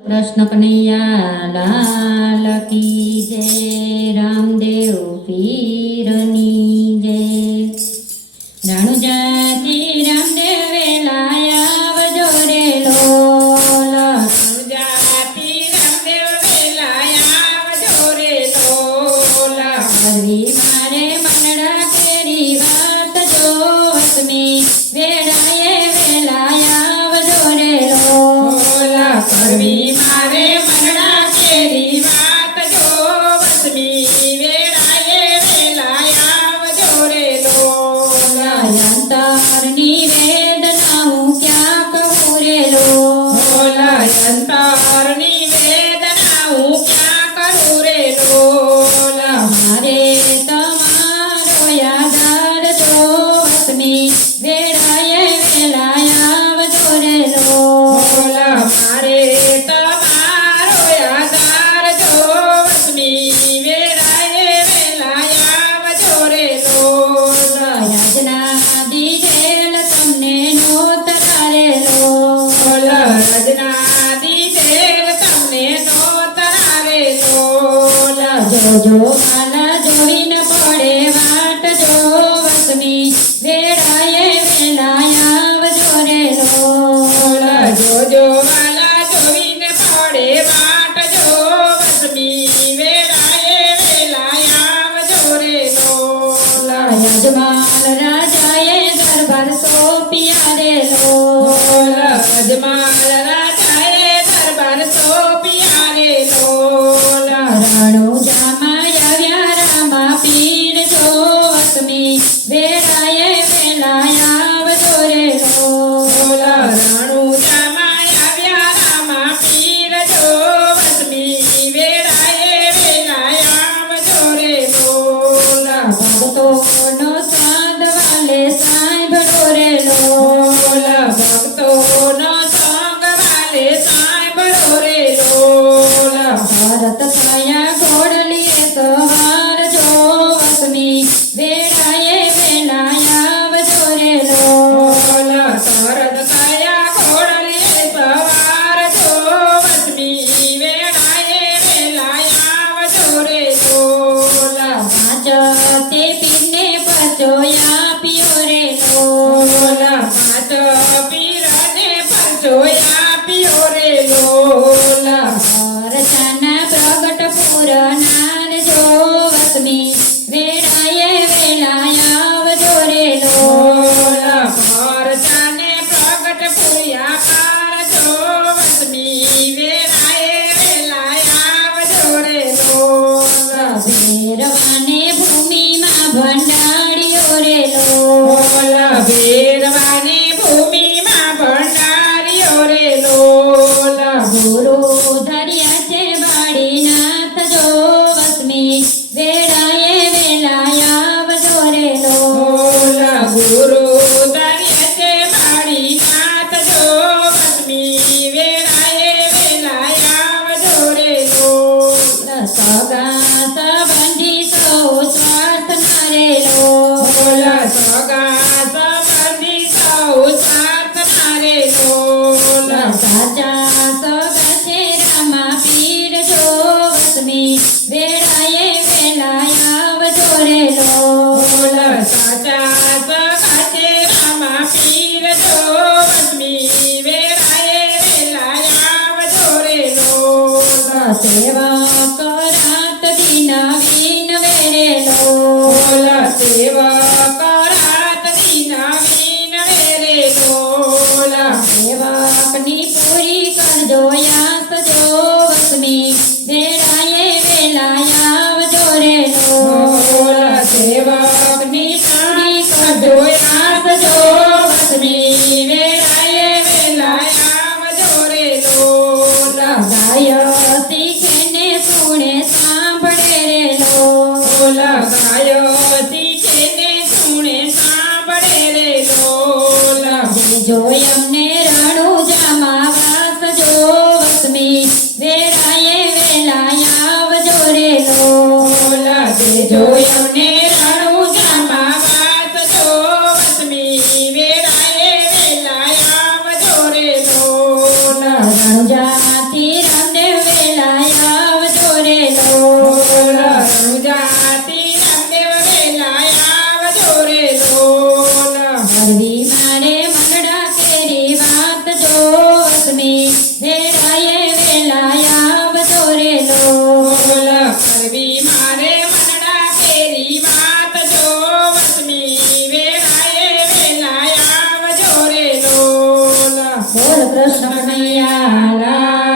कृष्ण कन्हैया लाल की जय। रामदेव पीરની जय। राणुजाથી રામદેવ વેલાયા વજો રે લોલ। રાણુજાથી રામદેવ વેલાયા વજો રે લોલ। કરવી મારે મનડા કેરી વાત જો વસમી વેળાએ વેલાયા વજો રે લોલ। કરવી મારે મનડા કેરી વાત જો વસમી વેળાએ વેલાયા વજો રે લોલ। અંતરની વેદના હું ક્યાં કહું રે લોલ। અંતરની વેદના હું ક્યાં કરું રે લોલ। મારે તમારો યાદ જો વસમી વેળાએ વેલાયા વજો રે લોલ। મારે તમારો યાદાર જો વસમી વેળાએ વેલાયા વજો રે લોલ। યાદના દીધેલ તમને નોતરા રે લોલ। રજના દીધેલ તમને નોતરા રે લોલ। જોજો વાલા જોઈને પડે વાટ જો વસમી વેળાએ વેલાયા વજો રે લોલ। જોજો વાલા જોઈને પડે વાટ જો વસમી વેળાએ વેલાયા વજો રે લોલ। યજમાન રાજાએ દરબાર સોંપ્યા રે લોલ। અજમાલ રાજાએ દરબાર સોંપ્યા રે લોલ। રણુજામાં આવ્યા રામા પીર જો વસમી વેળાએ વેલાયા વજો રે લોલ। રણુજામાં આવ્યા રામા પીર જો વસમી વેળાએ વેલાયા વજો રે લોલ। ભક્તોનો સાદ વાલે સાંભળો રે લોલ। ભક્તોનો સંગ વાલે સાંભળો રે લોલ। ભરત થયા ઘોડલીએ સવાર જો વસમી વેળાએ વેલાયા વજો રે લોલ। તરત થયા ઘોડલીએ સવાર જો વસમી વેળાએ વેલાયા વજો રે લોલ। પાંચ તે પીરને પચોયા પિયો રે લોલ। પાંચ પીરને પરચોયા પિયો રે લોલ। પરચાના પ્રગટ પુરનાર જો વસમી વેળાએ વેલાયા વજો રે લોલ। પરચાને પ્રગટ પુર્યા પાર જો વસમી વેળાએ વેલાયા વજો રે લોલ। ભેરવાને ભૂમિમાં ભંડાર્યો રે લોલ। ભેરવાની ભૂમિમાં ભંડાર્યો રે લોલ। ગુરુ ધર્યા છે બાળીનાથ જો વસમી વેળાએ વેલાયા વજો રે લોલ। ગુરુ ધર્ય છે બાળીનાથ જો વસમી વેળાએ વેલાયા વજો રે લોલ। સગા સંબંધી સૌ સ્વાર્થ ના રે લોલ। સગા સંબંધી સૌ સ્વાર્થના રે લોલ। સાચા સગા છે રામા પીર જો વસમી વેળાએ વેલાયા વજો રે લોલ। સાચા સગા છે રામા પીર જો વસમી વેળાએ વેલાયા વજો રે લોલ। સેવા કરાત દિન વિન વેરે લોલ। સેવા કરાત દીના વિન વેરે લોલ। સેવકની પૂરી કરજો યાસ જો વસમી વેળાએ વેલાયા વજો રે લોલ। સેવકની પૂરી કરજો યાસ જો વસમી વેળાએ વેલાયા વજો રે લોલ। ગાય શીખે ને સુણે સાંભળે રે લોલ। ગાયો શીખે ને સુણે સાંભળે રે લોલ। જો અમને રણુજામાં વાસ જો વસમી વેળાએ વેલાયા વજો રે લોલ। જો અમને રણુજામાં વાસ જો વસમી વેળાએ વેલાયા વજો રે લોલ। રણુજાથી કૃષ્ણ કનૈયા લાલ